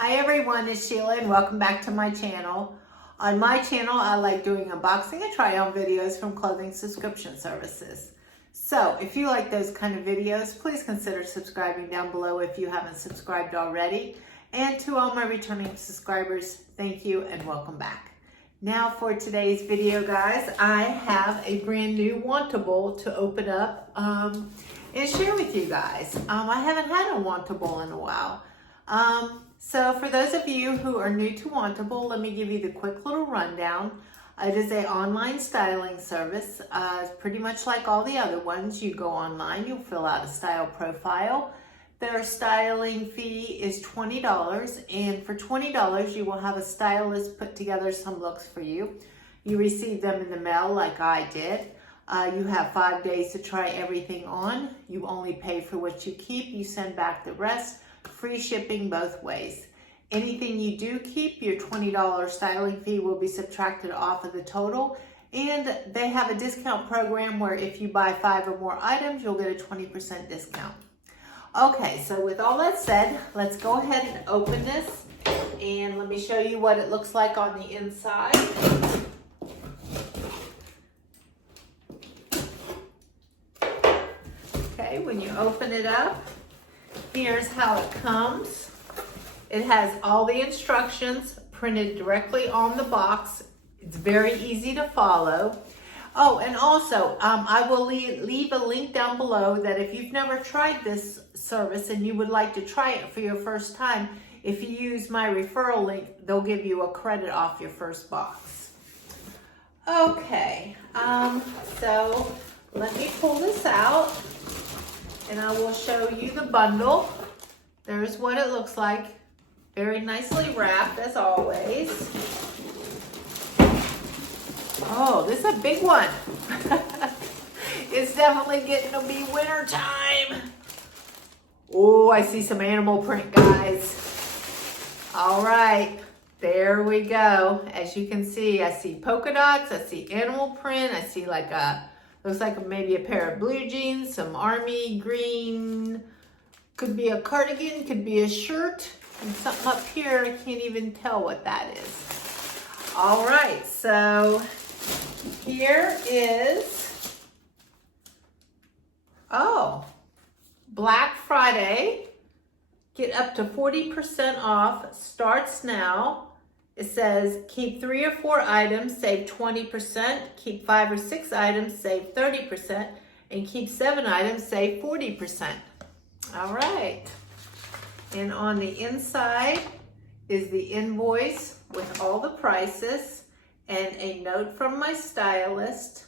Hi everyone, it's Sheila and welcome back to my channel. On my channel, I like doing unboxing and try-on videos from clothing subscription services. So if you like those kind of videos, please consider subscribing down below if you haven't subscribed already. And to all my returning subscribers, thank you and welcome back. Now for today's video, guys, I have a brand new Wantable to open up and share with you guys. I haven't had a Wantable in a while. So for those of you who are new to Wantable, let me give you the quick little rundown. It is an online styling service. It's pretty much like all the other ones. You go online, you'll fill out a style profile. Their styling fee is $20, and for $20 you will have a stylist put together some looks for you. You receive them in the mail like I did. You have 5 days to try everything on. You only pay for what you keep. You send back the rest. Free shipping both ways. Anything you do keep, your $20 styling fee will be subtracted off of the total. And they have a discount program where if you buy 5 or more items, you'll get a 20% discount. Okay, so with all that said, let's go ahead and open this. And let me show you what it looks like on the inside. Okay, when you open it up, here's how it comes. It has all the instructions printed directly on the box. It's very easy to follow. Oh, and also, I will leave a link down below that if you've never tried this service and you would like to try it for your first time, if you use my referral link, they'll give you a credit off your first box. Okay, so let me pull this out and I will show you the bundle. There's what it looks like. Very nicely wrapped as always. Oh, this is a big one. It's definitely getting to be winter time. Oh, I see some animal print, guys. All right, there we go. As you can see, I see polka dots, I see animal print, I see like looks like maybe a pair of blue jeans, some army green, could be a cardigan, could be a shirt, and something up here, I can't even tell what that is. All right, so here is, Black Friday. Get up to 40% off, starts now. It says keep 3 or 4 items, save 20%, keep 5 or 6 items, save 30%, and keep 7 items, save 40%. All right. And on the inside is the invoice with all the prices and a note from my stylist.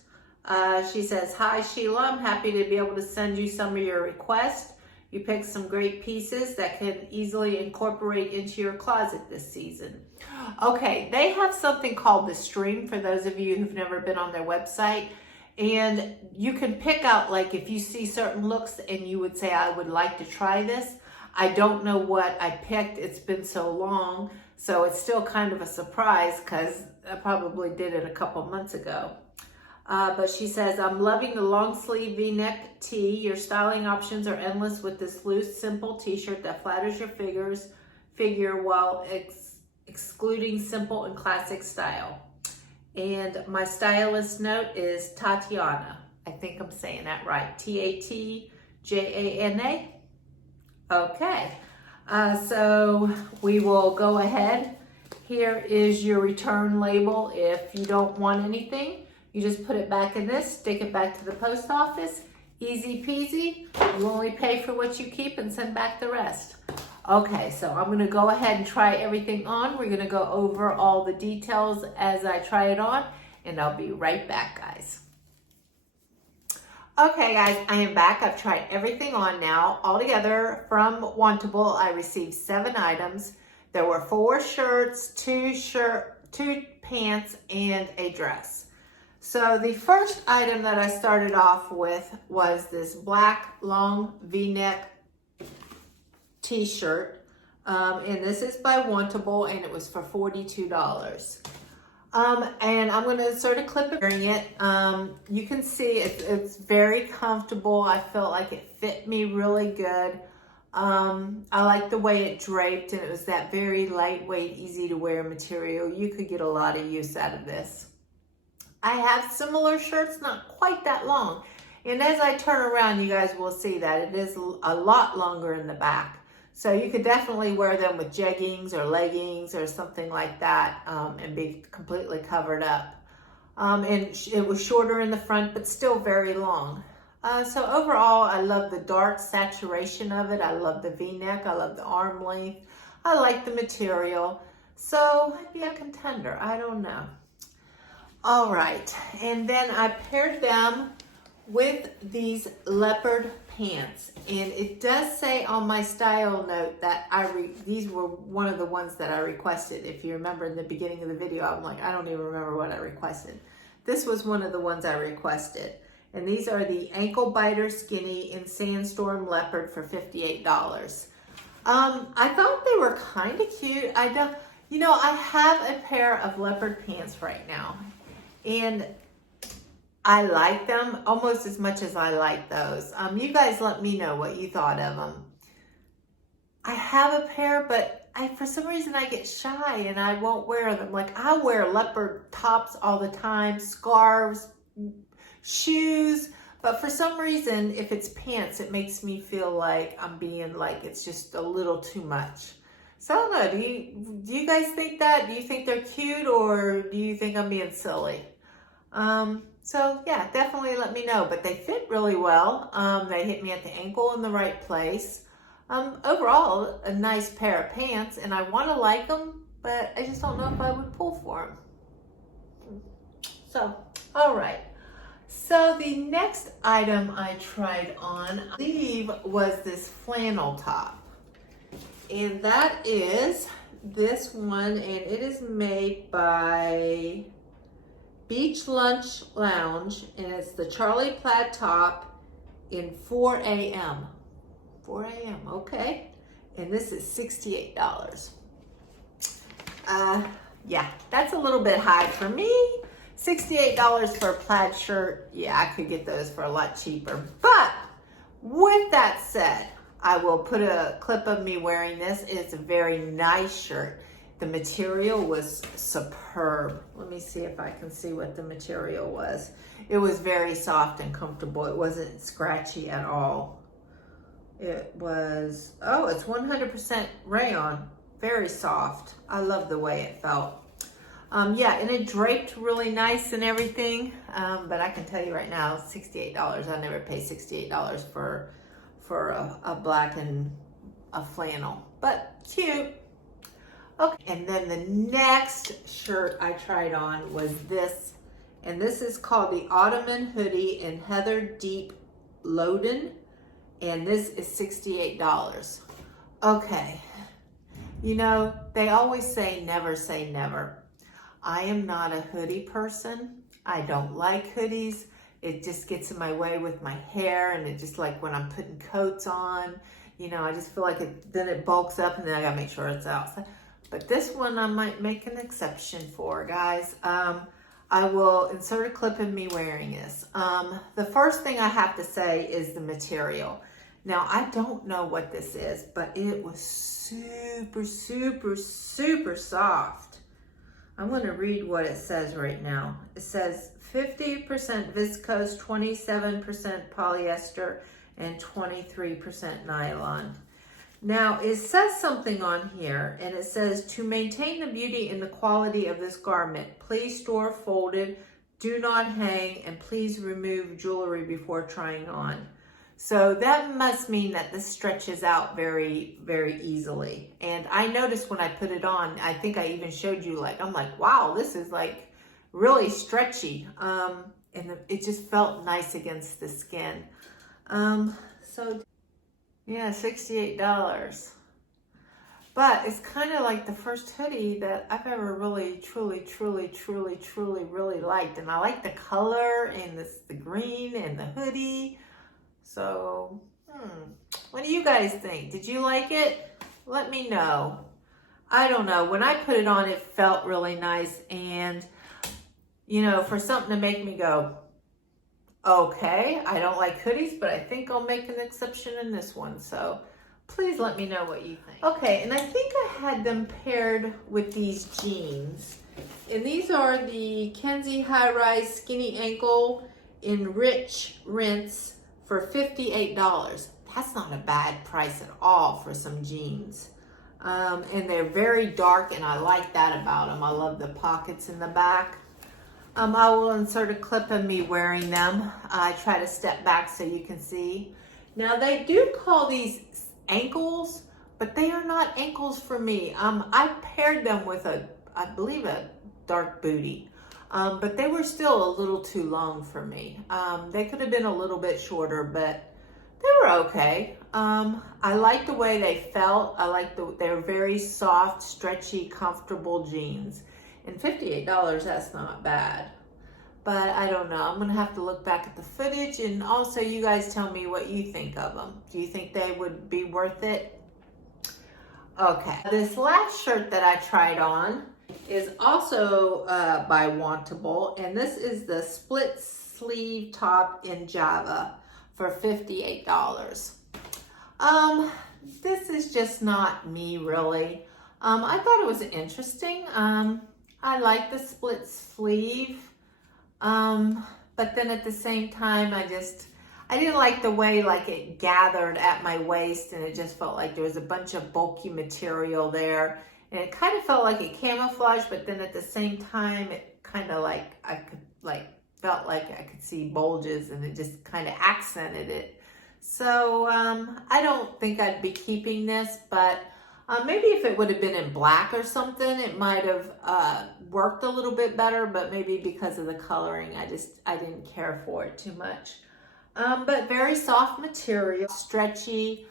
She says, "Hi Sheila, I'm happy to be able to send you some of your requests. You picked some great pieces that can easily incorporate into your closet this season." Okay, they have something called the stream for those of you who've never been on their website. And you can pick out, like, if you see certain looks and you would say, I would like to try this. I don't know what I picked. It's been so long. So it's still kind of a surprise because I probably did it a couple months ago. But she says, "I'm loving the long sleeve V-neck tee. Your styling options are endless with this loose, simple t-shirt that flatters your figure while excluding simple and classic style." And my stylist note is Tatiana. I think I'm saying that right. Tatjana. Okay, so we will go ahead. Here is your return label. If you don't want anything, you just put it back in this, stick it back to the post office. Easy peasy. You only pay for what you keep and send back the rest. Okay, so I'm gonna go ahead and try everything on. We're gonna go over all the details as I try it on, and I'll be right back, guys. Okay, guys, I am back. I've tried everything on now. Altogether, from Wantable, I received 7 items. There were 4 shirts, 2 pants, and a dress. So the first item that I started off with was this black long V-neck t-shirt, and this is by Wantable, and it was for $42. And I'm gonna sort of clip it, wearing it. You can see it's very comfortable. I felt like it fit me really good. I like the way it draped, and it was that very lightweight, easy to wear material. You could get a lot of use out of this. I have similar shirts, not quite that long. And as I turn around, you guys will see that it is a lot longer in the back. So you could definitely wear them with jeggings or leggings or something like that, and be completely covered up. And it was shorter in the front, but still very long. So overall, I love the dark saturation of it. I love the V-neck. I love the arm length. I like the material. So might be a contender. I don't know. All right. And then I paired them with these leopard pants. And it does say on my style note that these were one of the ones that I requested. If you remember in the beginning of the video, I'm like, I don't even remember what I requested. This was one of the ones I requested. And these are the ankle biter skinny in Sandstrom leopard for $58. I thought they were kind of cute. I have a pair of leopard pants right now, and I like them almost as much as I like those. You guys let me know what you thought of them. I have a pair, but for some reason I get shy and I won't wear them. Like, I wear leopard tops all the time, scarves, shoes, but for some reason, if it's pants, it makes me feel like I'm being like, it's just a little too much. So I don't know, do you guys think that? Do you think they're cute, or do you think I'm being silly? So yeah, definitely let me know, but they fit really well. They hit me at the ankle in the right place. Overall, a nice pair of pants, and I want to like them, but I just don't know if I would pull for them. So, all right. So the next item I tried on, I believe, was this flannel top. And that is this one, and it is made by Beach Lunch Lounge, and it's the Charley Plaid top in 4 a.m. 4 a.m., okay. And this is $68. Yeah, that's a little bit high for me. $68 for a plaid shirt. Yeah, I could get those for a lot cheaper. But with that said, I will put a clip of me wearing this. It's a very nice shirt. The material was superb. Let me see if I can see what the material was. It was very soft and comfortable. It wasn't scratchy at all. It was, oh, it's 100% rayon. Very soft. I love the way it felt. Yeah, and it draped really nice and everything. But I can tell you right now, $68. I never pay $68 for a black and a flannel, but cute. Okay, and then the next shirt I tried on was this, and this is called the Ottoman hoodie in Heather Deep Loden, and this is $68. Okay, you know, they always say never. I am not a hoodie person. I don't like hoodies. It just gets in my way with my hair, and it just, like when I'm putting coats on, you know, I just feel like then it bulks up, and then I gotta make sure it's out. But this one I might make an exception for, guys. I will insert a clip of me wearing this. The first thing I have to say is the material. Now, I don't know what this is, but it was super soft. I'm going to read what it says right now. It says 50% viscose, 27% polyester, and 23% nylon. Now, it says something on here, and it says, to maintain the beauty and the quality of this garment, please store folded, do not hang, and please remove jewelry before trying on. So that must mean that this stretches out very, very easily. And I noticed when I put it on, I think I even showed you, like, I'm like, wow, this is like really stretchy. And it just felt nice against the skin. So yeah, $68. But it's kind of like the first hoodie that I've ever really, truly really liked. And I like the color and the green and the hoodie. So, what do you guys think? Did you like it? Let me know. I don't know. When I put it on, it felt really nice. And, you know, for something to make me go, okay, I don't like hoodies, but I think I'll make an exception in this one. So, Please let me know what you think. Okay, and I think I had them paired with these jeans. And these are the Kenzie High Rise Skinny Ankle in Rich Rinse for $58. That's not a bad price at all for some jeans. And they're very dark, and I like that about them. I love the pockets in the back. I will insert a clip of me wearing them. I try to step back so you can see. Now they do call these ankles, but they are not ankles for me. I paired them with I believe a dark booty, but they were still a little too long for me. They could have been a little bit shorter, but they were okay. I like the way they felt. They're very soft, stretchy, comfortable jeans. And $58, that's not bad. But I don't know. I'm going to have to look back at the footage, and also you guys tell me what you think of them. Do you think they would be worth it? Okay. This last shirt that I tried on is also by Wantable, and this is the split sleeve top in Java for $58. This is just not me, really. I thought it was interesting. I like the split sleeve, but then at the same time, I didn't like the way it gathered at my waist, and it just felt like there was a bunch of bulky material there, and it kind of felt like it camouflaged, but then at the same time, it kind of felt like I could see bulges, and it just kind of accented it. So I don't think I'd be keeping this, but maybe if it would have been in black or something, it might have worked a little bit better, but maybe because of the coloring, I didn't care for it too much. But very soft material, stretchy.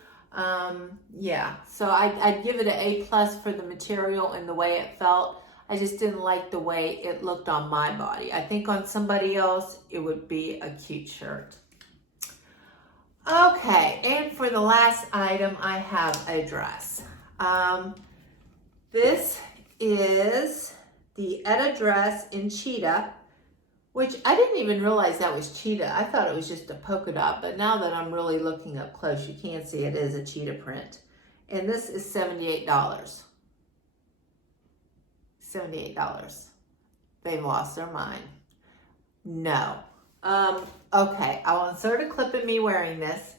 Yeah, so I'd give it an A+ for the material and the way it felt. I just didn't like the way it looked on my body. I think on somebody else, it would be a cute shirt. Okay, and for the last item, I have a dress. This is the Etta dress in Cheetah, which I didn't even realize that was Cheetah. I thought it was just a polka dot, but now that I'm really looking up close, you can see it is a cheetah print. And this is $78. $78. They've lost their mind. No. Okay, I'll insert a clip of me wearing this.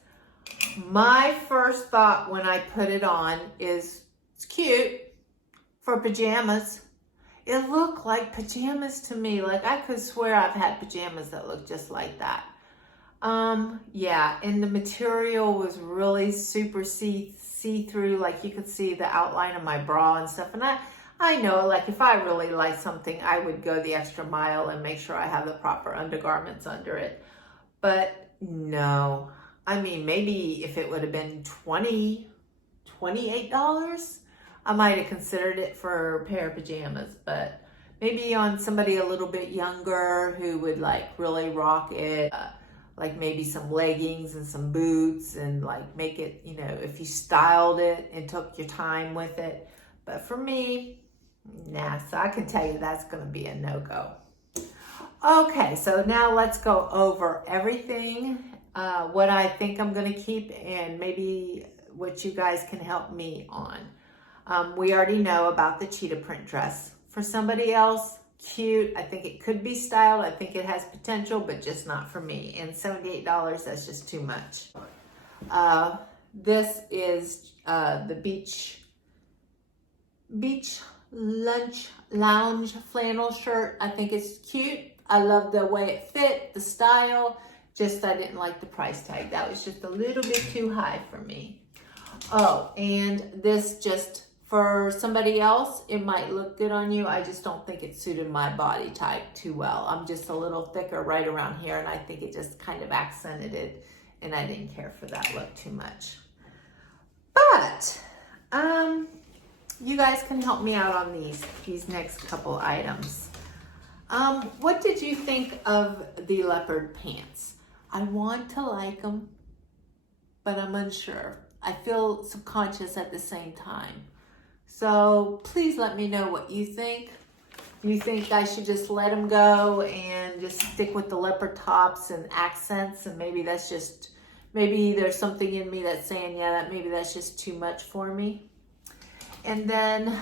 My first thought when I put it on is, it's cute for pajamas. It looked like pajamas to me. Like, I could swear I've had pajamas that look just like that. Yeah, and the material was really super see-through. Like, you could see the outline of my bra and stuff. And I know, like, if I really like something, I would go the extra mile and make sure I have the proper undergarments under it. But no. I mean, maybe if it would have been $28, I might have considered it for a pair of pajamas. But maybe on somebody a little bit younger who would, like, really rock it, like maybe some leggings and some boots, and, like, make it, you know, if you styled it and took your time with it. But for me, nah, so I can tell you that's going to be a no-go. Okay, so now let's go over everything, what I think I'm going to keep, and maybe what you guys can help me on. We already know about the cheetah print dress. For somebody else, cute. I think it could be styled. I think it has potential, but just not for me. And $78, that's just too much. This is the beach lounge flannel shirt. I think it's cute. I love the way it fit, the style. Just I didn't like the price tag. That was just a little bit too high for me. Oh, and this just for somebody else, it might look good on you. I just don't think it suited my body type too well. I'm just a little thicker right around here, and I think it just kind of accented it, and I didn't care for that look too much. But you guys can help me out on these next couple items. What did you think of the leopard pants? I want to like them, but I'm unsure. I feel subconscious at the same time. So please let me know what you think. You think I should just let them go and just stick with the leopard tops and accents, and maybe that's just maybe there's something in me that's saying, yeah, that maybe that's just too much for me. And then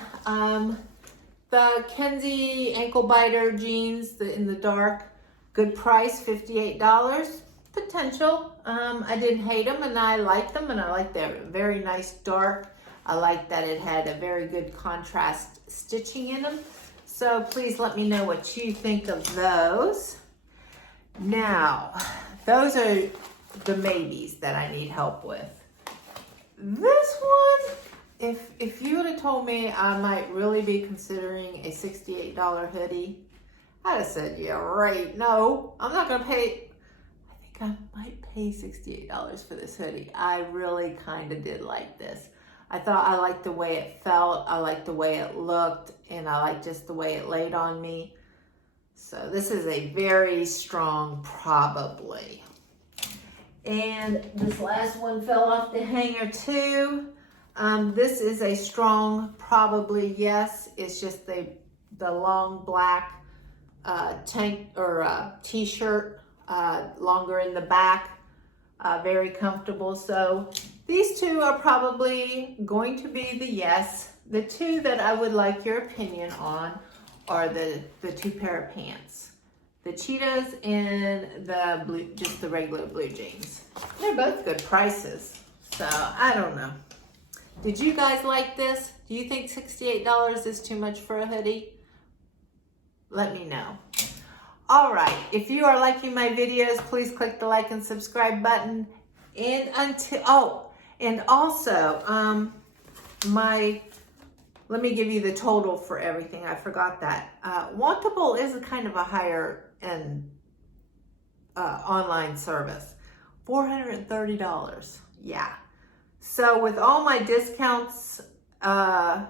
the Kenzie ankle biter jeans in the dark, good price, $58. Potential. I didn't hate them, and I liked them, and I like their very nice dark. I like that it had a very good contrast stitching in them. So please let me know what you think of those. Now, those are the maybes that I need help with. This one, if you would have told me I might really be considering a $68 hoodie, I'd have said, yeah, right. No, I'm not going to pay. I think I might pay $68 for this hoodie. I really kind of did like this. I thought I liked the way it felt. I liked the way it looked, and I liked just the way it laid on me. So this is a very strong probably. And this last one fell off the hanger too. This is a strong probably yes. It's just the long black tank or t-shirt, longer in the back, very comfortable. So these two are probably going to be the yes. The two that I would like your opinion on are the two pair of pants. The Cheetahs and the blue, just the regular blue jeans. They're both good prices. So I don't know. Did you guys like this? Do you think $68 is too much for a hoodie? Let me know. All right, if you are liking my videos, please click the like and subscribe button. And also, let me give you the total for everything. I forgot that. Wantable is a kind of a higher end online service. $430, yeah. So with all my discounts and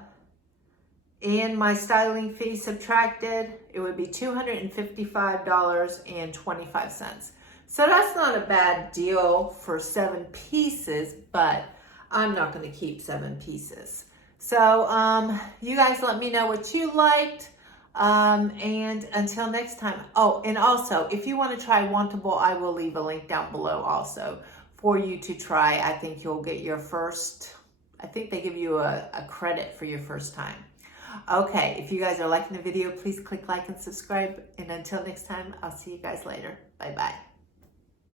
my styling fee subtracted, it would be $255.25. So that's not a bad deal for 7 pieces, but I'm not going to keep 7 pieces. So you guys let me know what you liked. And until next time. Oh, and also, if you want to try Wantable, I will leave a link down below also for you to try. I think you'll get your first, I think they give you a credit for your first time. Okay, if you guys are liking the video, please click like and subscribe. And until next time, I'll see you guys later. Bye-bye.